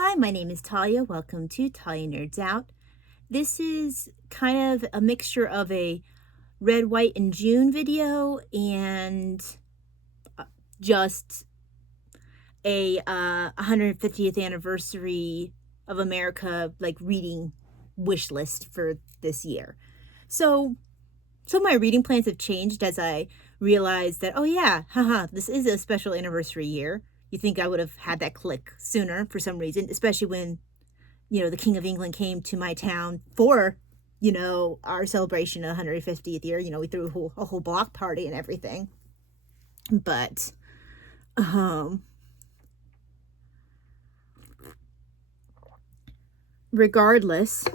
Hi, my name is Talia. Welcome to Talia Nerds Out. This is kind of a mixture of a Red, White, and June video and just a 150th anniversary of America reading wish list for this year. So my reading plans have changed as I realized that, oh yeah, this is a special anniversary year. You think I would have had that click sooner for some reason, especially when, the King of England came to my town for, our celebration of 150th year. We threw a whole block party and everything. But, regardless,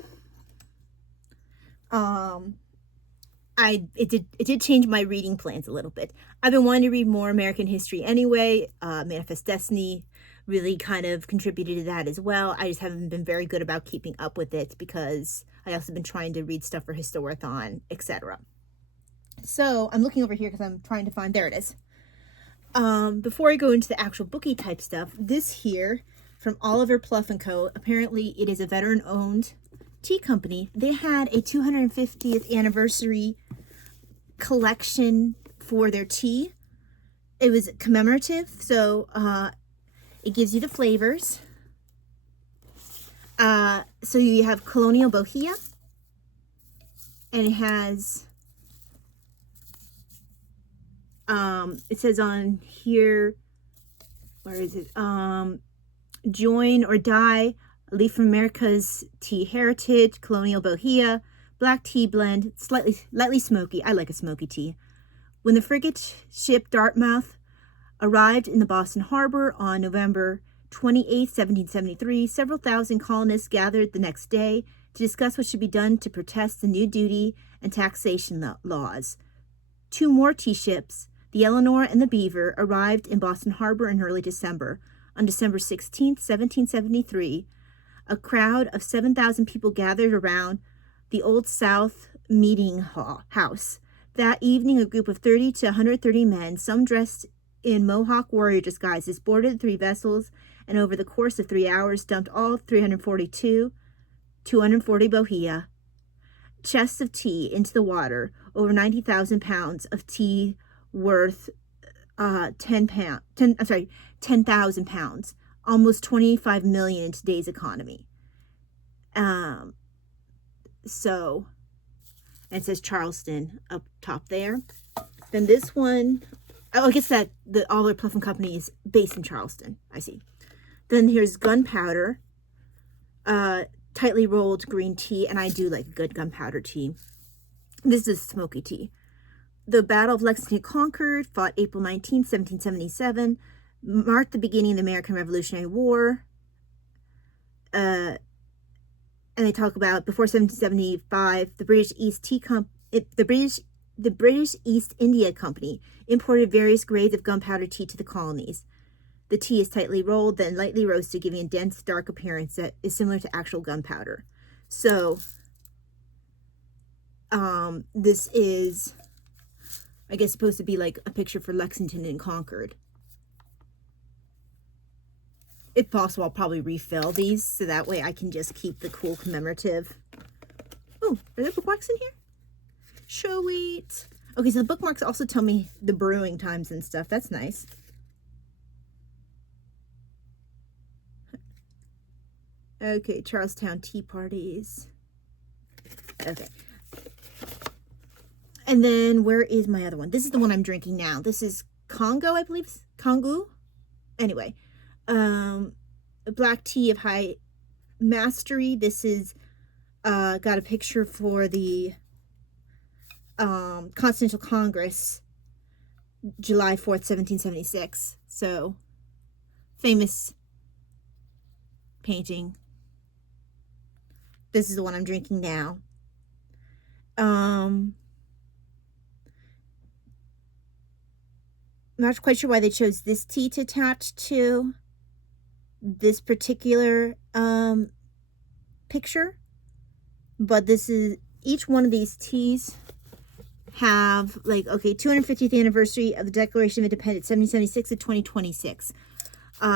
it did change my reading plans a little bit. I've been wanting to read more American history anyway. Manifest Destiny really kind of contributed to that as well. I just haven't been very good about keeping up with it because I also been trying to read stuff for HISTORATHON, etc. So I'm looking over here because I'm trying to find, there it is. Before I go into the actual bookie type stuff, this here from Oliver Pluff & Co. Apparently it is a veteran-owned tea company. They had a 250th anniversary collection for their tea. It was commemorative, so it gives you the flavors. So you have Colonial Bohea, and it has it says on here, where is it? Join or Die, a leaf from America's tea heritage, Colonial Bohea, black tea blend, lightly smoky. I like a smoky tea. When the frigate ship Dartmouth arrived in the Boston harbor on November 28, 1773, several thousand colonists gathered the next day to discuss what should be done to protest the new duty and taxation laws. Two more tea ships, the Eleanor and the Beaver, arrived in Boston harbor in early December. On December 16, 1773, a crowd of 7,000 people gathered around the Old South Meeting House. That evening, a group of 30 to 130 men, some dressed in Mohawk warrior disguises, boarded the three vessels and over the course of 3 hours dumped all 240 Bohea chests of tea into the water, over 90,000 pounds of tea worth 10,000 pounds, almost 25 million in today's economy. So, and it says Charleston up top there. Then this one, I guess that the Oliver Pluff & Company is based in Charleston. I see. Then here's Gunpowder, tightly rolled green tea, and I do like good gunpowder tea. This is smoky tea. The Battle of Lexington and Concord, fought April 19, 1777, marked the beginning of the American Revolutionary War. And they talk about before 1775, the British East India Company imported various grades of gunpowder tea to the colonies. The tea is tightly rolled, then lightly roasted, giving a dense, dark appearance that is similar to actual gunpowder. So, this is, I guess, supposed to be like a picture for Lexington and Concord. If possible, I'll probably refill these so that way I can just keep the cool commemorative. Oh, are there bookmarks in here? Sweet. Okay, so the bookmarks also tell me the brewing times and stuff. That's nice. Okay, Charlestown tea parties. Okay. And then where is my other one? This is the one I'm drinking now. This is Congo, I believe. Congo? Anyway. Black tea of high mastery. This is got a picture for the Continental Congress, July 4th, 1776. So, famous painting. This is the one I'm drinking now. I'm not quite sure why they chose this tea to attach to this particular picture, but this is, each one of these teas have 250th anniversary of the Declaration of Independence, 1776 to 2026.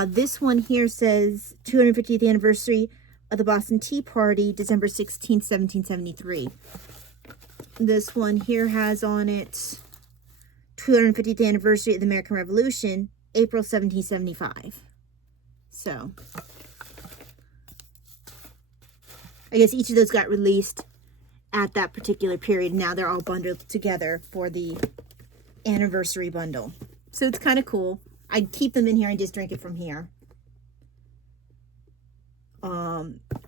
This one here says 250th anniversary of the Boston Tea Party, December 16, 1773. This one here has on it 250th anniversary of the American Revolution, April 1775. So, I guess each of those got released at that particular period. Now they're all bundled together for the anniversary bundle. So it's kind of cool. I'd keep them in here and just drink it from here.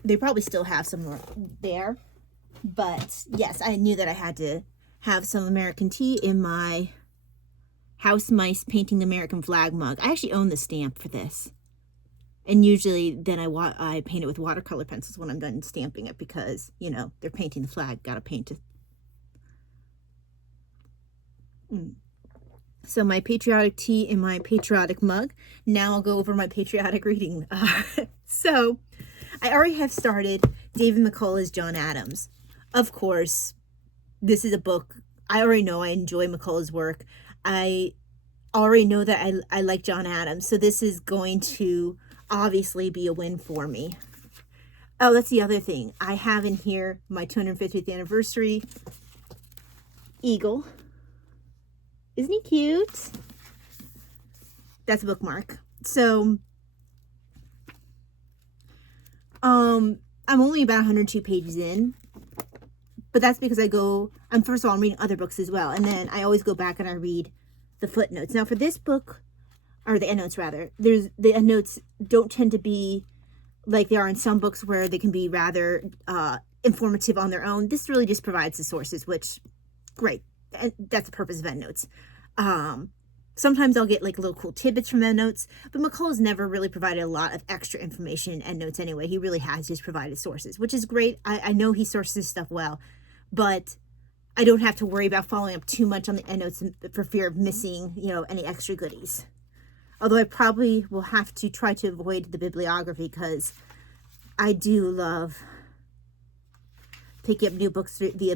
They probably still have some there. But yes, I knew that I had to have some American tea in my House Mice Painting the American Flag mug. I actually own the stamp for this. And usually then I paint it with watercolor pencils when I'm done stamping it because, you know, they're painting the flag. Gotta paint it. So my patriotic tea in my patriotic mug. Now I'll go over my patriotic reading. So I already have started David McCullough's John Adams. Of course, this is a book. I already know I enjoy McCullough's work. I already know that I like John Adams. So this is going to obviously be a win for me. Oh, that's the other thing. I have in here my 250th anniversary eagle. Isn't he cute? That's a bookmark. So, I'm only about 102 pages in, but that's because first of all, I'm reading other books as well. And then I always go back and I read the footnotes. Now for this book, or the endnotes rather, the endnotes don't tend to be like they are in some books where they can be rather informative on their own. This really just provides the sources, which, great. And that's the purpose of endnotes. Sometimes I'll get like little cool tidbits from endnotes, but McCullough's never really provided a lot of extra information in endnotes anyway. He really has just provided sources, which is great. I know he sources stuff well, but I don't have to worry about following up too much on the endnotes for fear of missing, you know, any extra goodies. Although I probably will have to try to avoid the bibliography because I do love picking up new books via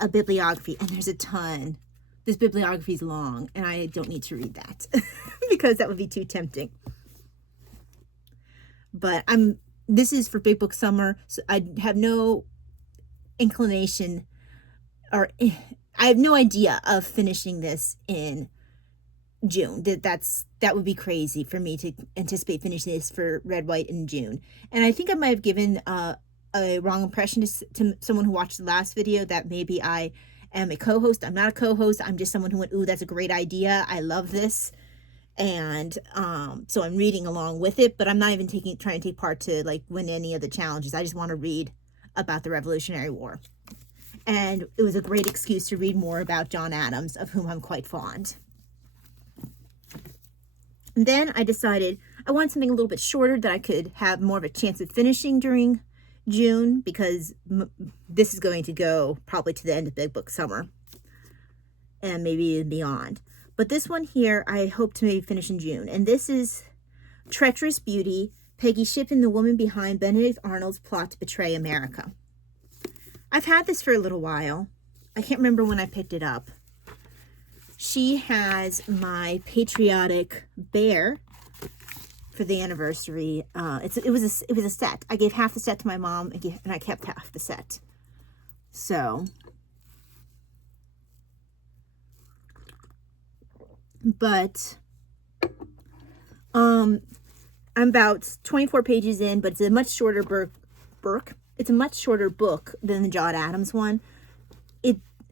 a bibliography, and there's a ton. This bibliography is long, and I don't need to read that because that would be too tempting. But this is for Big Book Summer, so I have no inclination, or I have no idea of finishing this in June. That would be crazy for me to anticipate finishing this for Red, White in June. And I think I might have given a wrong impression to someone who watched the last video that maybe I am a co-host. I'm not a co-host. I'm just someone who went, ooh, that's a great idea. I love this. And so I'm reading along with it, but I'm not even trying to take part to like win any of the challenges. I just want to read about the Revolutionary War. And it was a great excuse to read more about John Adams, of whom I'm quite fond. And then I decided I wanted something a little bit shorter that I could have more of a chance of finishing during June, because this is going to go probably to the end of Big Book Summer and maybe even beyond. But this one here, I hope to maybe finish in June. And this is Treacherous Beauty, Peggy Shippen, the woman behind Benedict Arnold's plot to betray America. I've had this for a little while. I can't remember when I picked it up. She has my patriotic bear for the anniversary. It was a set. I gave half the set to my mom, and I kept half the set. So, but I'm about 24 pages in, but it's a much shorter book. It's a much shorter book than the John Adams one.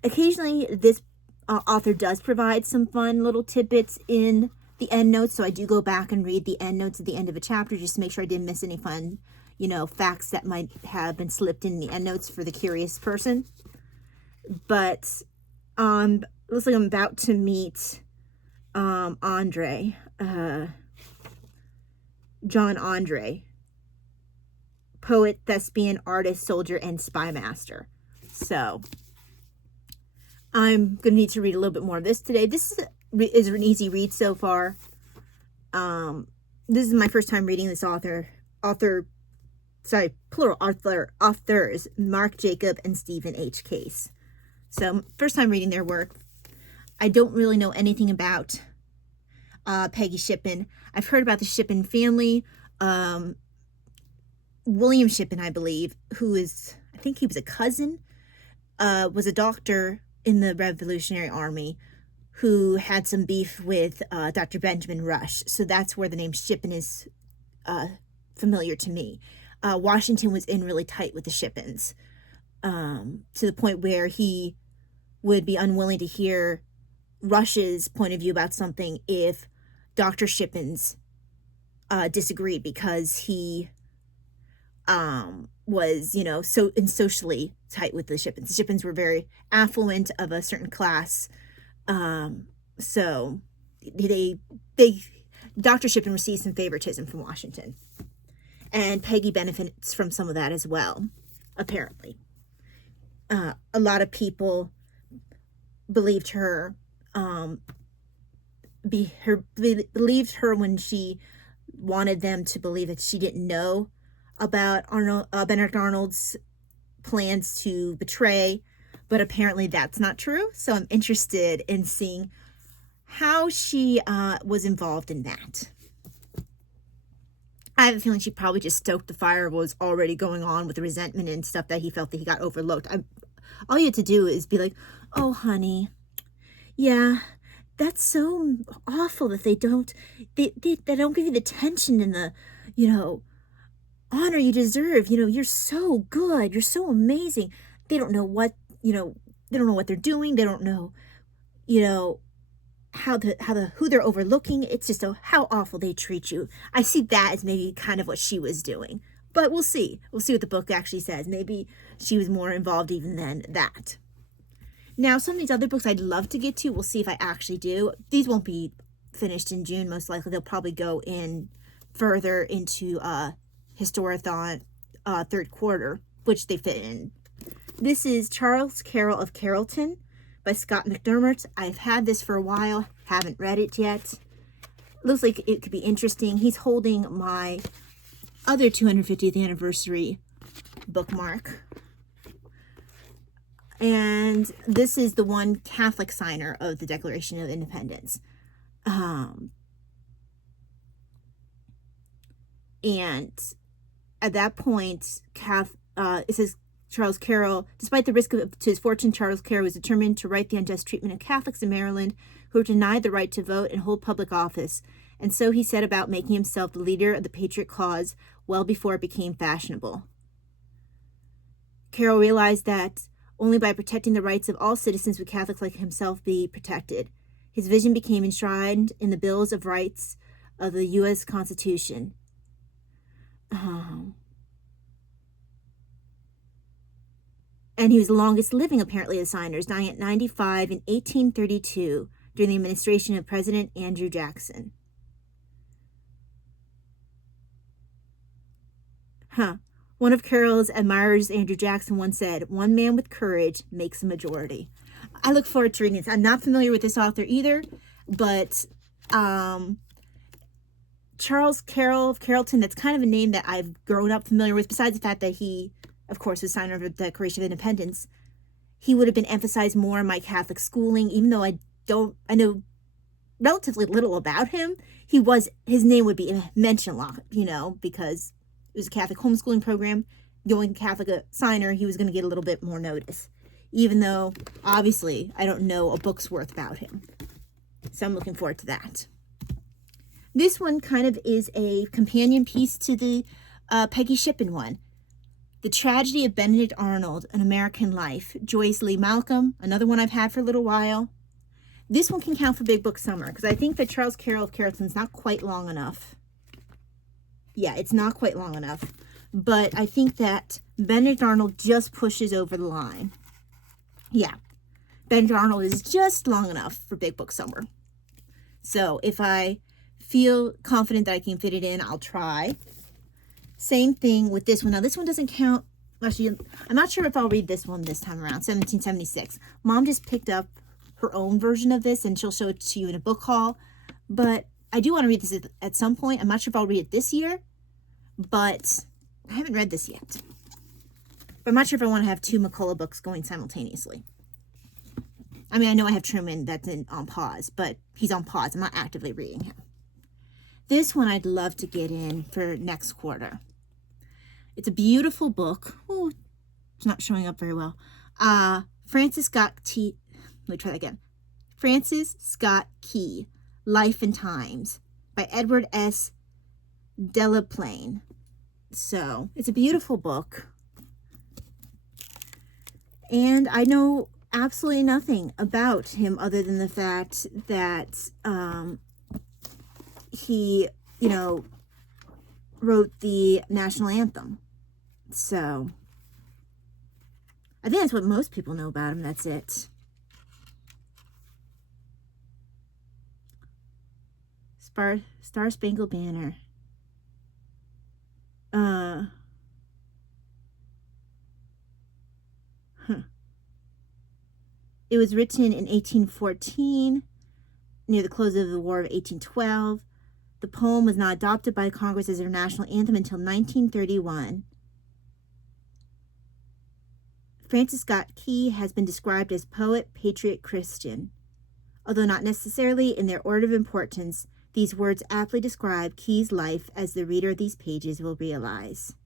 Occasionally this author does provide some fun little tidbits in the end notes, so I do go back and read the end notes at the end of a chapter just to make sure I didn't miss any fun, you know, facts that might have been slipped in the end notes for the curious person. But looks like I'm about to meet Andre, John Andre, poet, thespian, artist, soldier, and spy master. So I'm gonna need to read a little bit more of this today. This is an easy read so far. This is my first time reading this authors, Mark Jacob and Stephen H. Case. So first time reading their work. I don't really know anything about Peggy Shippen. I've heard about the Shippen family. William Shippen, I believe, I think he was a cousin, was a doctor in the Revolutionary Army who had some beef with Dr. Benjamin Rush. So that's where the name Shippen is familiar to me. Washington was in really tight with the Shippens, to the point where he would be unwilling to hear Rush's point of view about something if Dr. Shippens disagreed, because he was, so socially tight with the Shippens. The Shippens were very affluent, of a certain class. So Dr. Shippen received some favoritism from Washington. And Peggy benefits from some of that as well, apparently. A lot of people believed her, believed her when she wanted them to believe that she didn't know about Benedict Arnold's plans to betray, but apparently that's not true. So I'm interested in seeing how she was involved in that. I have a feeling she probably just stoked the fire of what was already going on with the resentment and stuff that he felt that he got overlooked. All you had to do is be like, oh, honey, yeah, that's so awful that they don't give you the attention and the, honor you deserve. You're so good. You're so amazing. They don't know what, they don't know what they're doing. They don't know, who they're overlooking. It's just how awful they treat you. I see that as maybe kind of what she was doing, but we'll see. We'll see what the book actually says. Maybe she was more involved even than that. Now, some of these other books I'd love to get to. We'll see if I actually do. These won't be finished in June, most likely. They'll probably go in further into HISTORATHON third quarter, which they fit in. This is Charles Carroll of Carrollton by Scott McDermott. I've had this for a while, haven't read it yet. Looks like it could be interesting. He's holding my other 250th anniversary bookmark. And this is the one Catholic signer of the Declaration of Independence. And at that point, it says, Charles Carroll, despite the risk to his fortune, Charles Carroll was determined to right the unjust treatment of Catholics in Maryland who were denied the right to vote and hold public office. And so he set about making himself the leader of the Patriot cause well before it became fashionable. Carroll realized that only by protecting the rights of all citizens would Catholics like himself be protected. His vision became enshrined in the Bills of Rights of the U.S. Constitution. And he was the longest living, apparently, of signers, dying at 95 in 1832 during the administration of President Andrew Jackson. One of Carroll's admirers, Andrew Jackson, once said, "One man with courage makes a majority." I look forward to reading this. I'm not familiar with this author either, but Charles Carroll of Carrollton, that's kind of a name that I've grown up familiar with, besides the fact that he, of course, was signer of the Declaration of Independence. He would have been emphasized more in my Catholic schooling, even though I know relatively little about him. His name would be mentioned a lot, because it was a Catholic homeschooling program. Going Catholic signer, he was going to get a little bit more notice, even though, obviously, I don't know a book's worth about him. So I'm looking forward to that. This one kind of is a companion piece to the Peggy Shippen one. The Tragedy of Benedict Arnold, An American Life. Joyce Lee Malcolm, another one I've had for a little while. This one can count for Big Book Summer, because I think that Charles Carroll of Carrollton's not quite long enough. Yeah, it's not quite long enough. But I think that Benedict Arnold just pushes over the line. Yeah, Benedict Arnold is just long enough for Big Book Summer. So if I feel confident that I can fit it in, I'll try. Same thing with this one. Now, this one doesn't count. Actually, I'm not sure if I'll read this one this time around. 1776. Mom just picked up her own version of this, and she'll show it to you in a book haul. But I do want to read this at some point. I'm not sure if I'll read it this year, but I haven't read this yet. But I'm not sure if I want to have two McCullough books going simultaneously. I mean, I know I have Truman that's on pause, but he's on pause. I'm not actively reading him. This one I'd love to get in for next quarter. It's a beautiful book. Oh, it's not showing up very well. Francis Scott Key. Let me try that again. Francis Scott Key, Life and Times by Edward S. Delaplane. So it's a beautiful book. And I know absolutely nothing about him other than the fact that he, wrote the national anthem. So I think that's what most people know about him. That's it. Star Spangled Banner. It was written in 1814, near the close of the War of 1812. The poem was not adopted by Congress as their national anthem until 1931. Francis Scott Key has been described as poet, patriot, Christian. Although not necessarily in their order of importance, these words aptly describe Key's life, as the reader of these pages will realize.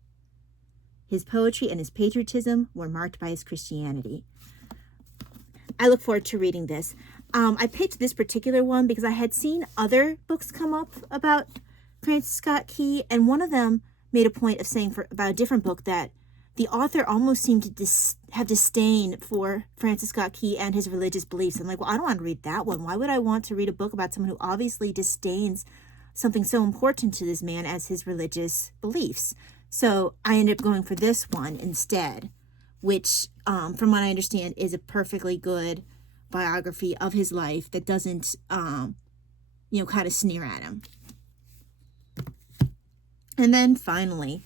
His poetry and his patriotism were marked by his Christianity. I look forward to reading this. I picked this particular one because I had seen other books come up about Francis Scott Key, and one of them made a point of saying about a different book that the author almost seemed to have disdain for Francis Scott Key and his religious beliefs. I'm like, well, I don't want to read that one. Why would I want to read a book about someone who obviously disdains something so important to this man as his religious beliefs? So I ended up going for this one instead, which, from what I understand, is a perfectly good biography of his life that doesn't, kind of sneer at him. And then finally,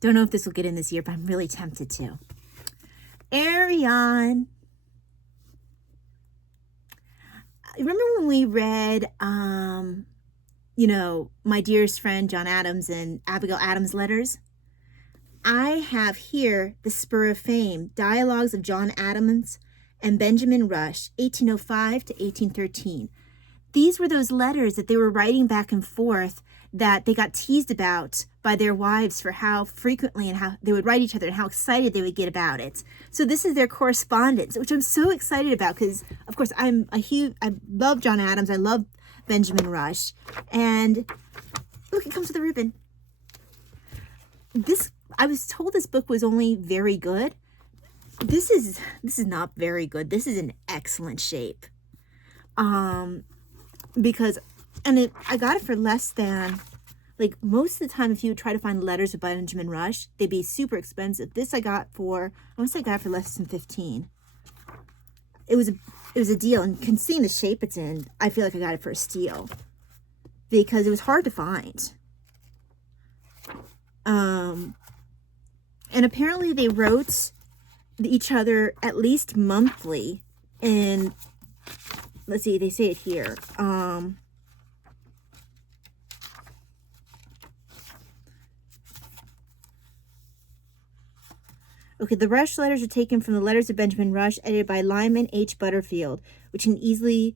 don't know if this will get in this year, but I'm really tempted to. Ariane. Remember when we read, My Dearest Friend John Adams and Abigail Adams letters? I have here the Spur of Fame, Dialogues of John Adams and Benjamin Rush, 1805 to 1813. These were those letters that they were writing back and forth that they got teased about by their wives for how frequently and how they would write each other and how excited they would get about it. So this is their correspondence, which I'm so excited about because, of course, I love John Adams. I love Benjamin Rush. And look, it comes with a ribbon. I was told this book was only very good. This is not very good. This is in excellent shape. Because I got it for less than, most of the time, if you would try to find letters of Benjamin Rush, they'd be super expensive. This I got for less than $15. It was a deal, and seeing the shape it's in, I feel like I got it for a steal because it was hard to find. And apparently they wrote each other at least monthly, and let's see, they say it here. Okay, the Rush letters are taken from the Letters of Benjamin Rush, edited by Lyman H. Butterfield, which can be easily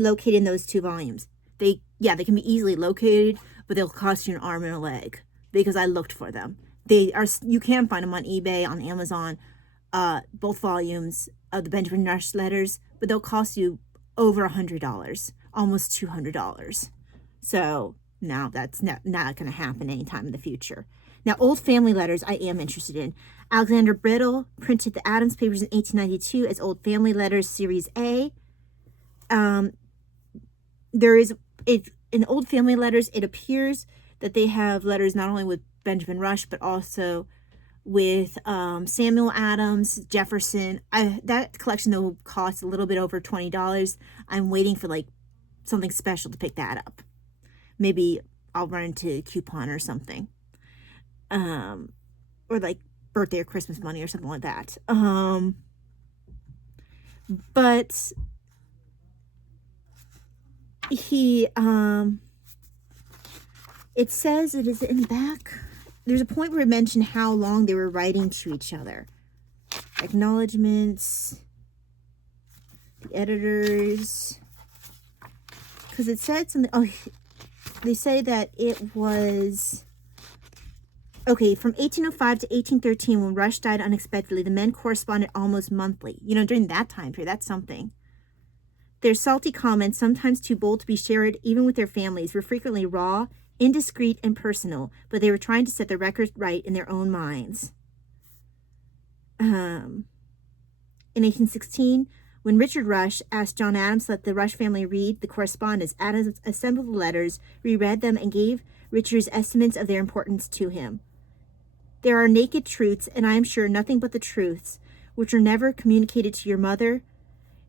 located in those two volumes. They can be easily located, but they'll cost you an arm and a leg because I looked for them. You can find them on eBay, on Amazon, both volumes of the Benjamin Rush letters, but they'll cost you over $100, almost $200. So no, that's not going to happen anytime in the future. Now, old family letters I am interested in. Alexander Brittle printed the Adams Papers in 1892 as Old Family Letters Series A. There is, in Old Family Letters, it appears that they have letters not only with Benjamin Rush, but also with Samuel Adams, Jefferson. That collection, though, will cost a little bit over $20. I'm waiting for, something special to pick that up. Maybe I'll run into a coupon or something. Or birthday or Christmas money or something like that. But he, it says, it is in the back, there's a point where it mentioned how long they were writing to each other. Acknowledgements. the editors, because it said something. Oh, they say that it was, okay, from 1805 to 1813, when Rush died unexpectedly, the men corresponded almost monthly. You know, during that time period, that's something. Their salty comments, sometimes too bold to be shared even with their families, were frequently raw, indiscreet, and personal, but they were trying to set the record right in their own minds. In 1816, when Richard Rush asked John Adams to let the Rush family read the correspondence, Adams assembled the letters, reread them, and gave Richard's estimates of their importance to him. There are naked truths, and I am sure nothing but the truths, which are never communicated to your mother,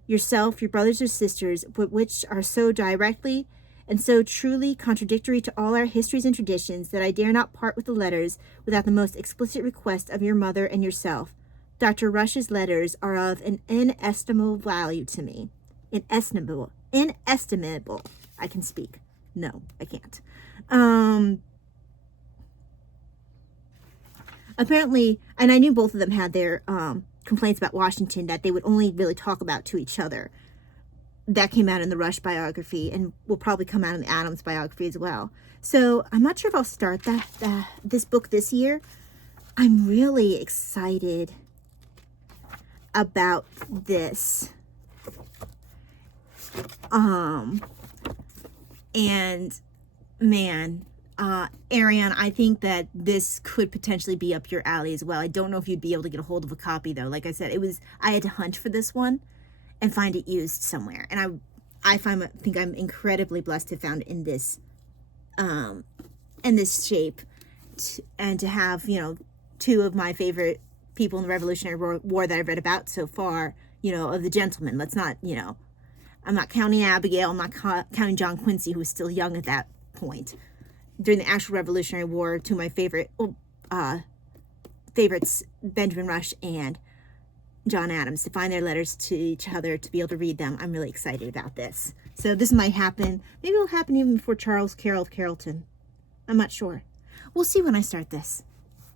yourself, your brothers or sisters, but which are so directly and so truly contradictory to all our histories and traditions that I dare not part with the letters without the most explicit request of your mother and yourself. Dr. Rush's letters are of an inestimable value to me. Inestimable. I can speak. No, I can't. Apparently, and I knew both of them had their complaints about Washington that they would only really talk about to each other. That came out in the Rush biography and will probably come out in the Adams biography as well. So I'm not sure if I'll start this book this year. I'm really excited about this. And man, Ariane, I think that this could potentially be up your alley as well. I don't know if you'd be able to get a hold of a copy though. Like I said, I had to hunt for this one and find it used somewhere. And I think I'm incredibly blessed to have found it in this shape, and to have, you know, two of my favorite people in the Revolutionary War that I've read about so far, you know, of the gentlemen. Let's not, you know, I'm not counting Abigail, I'm not counting John Quincy, who was still young at that point. During the actual Revolutionary War, two of my favorites, Benjamin Rush and John Adams, to find their letters to each other, to be able to read them. I'm really excited about this. So this might happen. Maybe it'll happen even before Charles Carroll of Carrollton. I'm not sure. We'll see when I start this.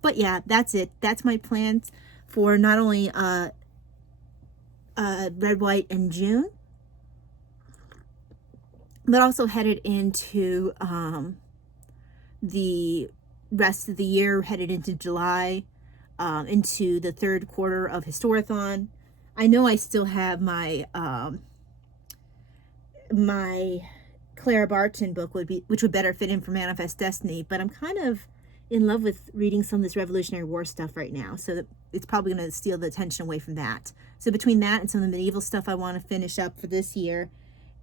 But yeah, that's it. That's my plans for not only Red, White, and June, but also headed into the rest of the year, headed into July, into the third quarter of HISTORATHON. I know I still have my my Clara Barton book, which would better fit in for Manifest Destiny, but I'm kind of in love with reading some of this Revolutionary War stuff right now, so it's probably going to steal the attention away from that. So between that and some of the medieval stuff I want to finish up for this year,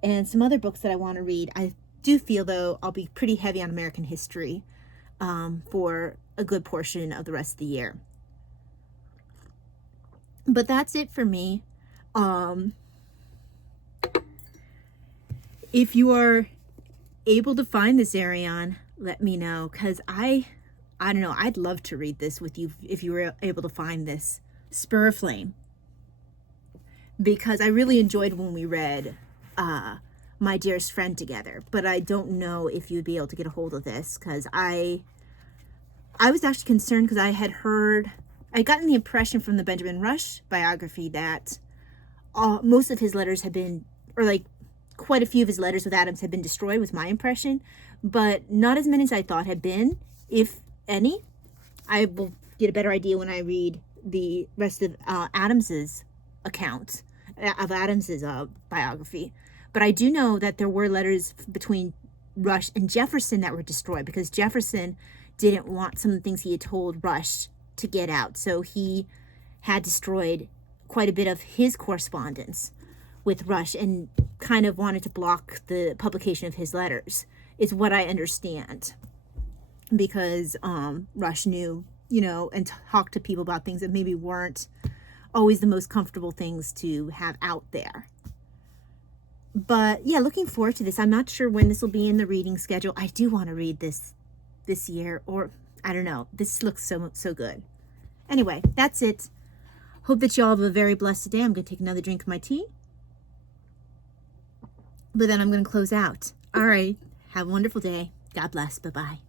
and some other books that I want to read, I do feel, though, I'll be pretty heavy on American history for a good portion of the rest of the year. But that's it for me. If you are able to find this, Ariane, let me know, because I don't know, I'd love to read this with you if you were able to find this. Spur of Flame. Because I really enjoyed when we read My Dearest Friend together, but I don't know if you'd be able to get a hold of this, because I was actually concerned, because I had gotten the impression from the Benjamin Rush biography that most of his letters had been, or like quite a few of his letters with Adams had been destroyed, was my impression, but not as many as I thought had been, if any. I will get a better idea when I read the rest of Adams's account of Adams's biography. But I do know that there were letters between Rush and Jefferson that were destroyed, because Jefferson didn't want some of the things he had told Rush to get out. So he had destroyed quite a bit of his correspondence with Rush and kind of wanted to block the publication of his letters, is what I understand. Because Rush knew, you know, and talked to people about things that maybe weren't always the most comfortable things to have out there. But yeah, looking forward to this. I'm not sure when this will be in the reading schedule. I do want to read this year, or I don't know. This looks so good. Anyway, that's it. Hope that y'all have a very blessed day. I'm going to take another drink of my tea, but then I'm going to close out. All right. Have a wonderful day. God bless. Bye-bye.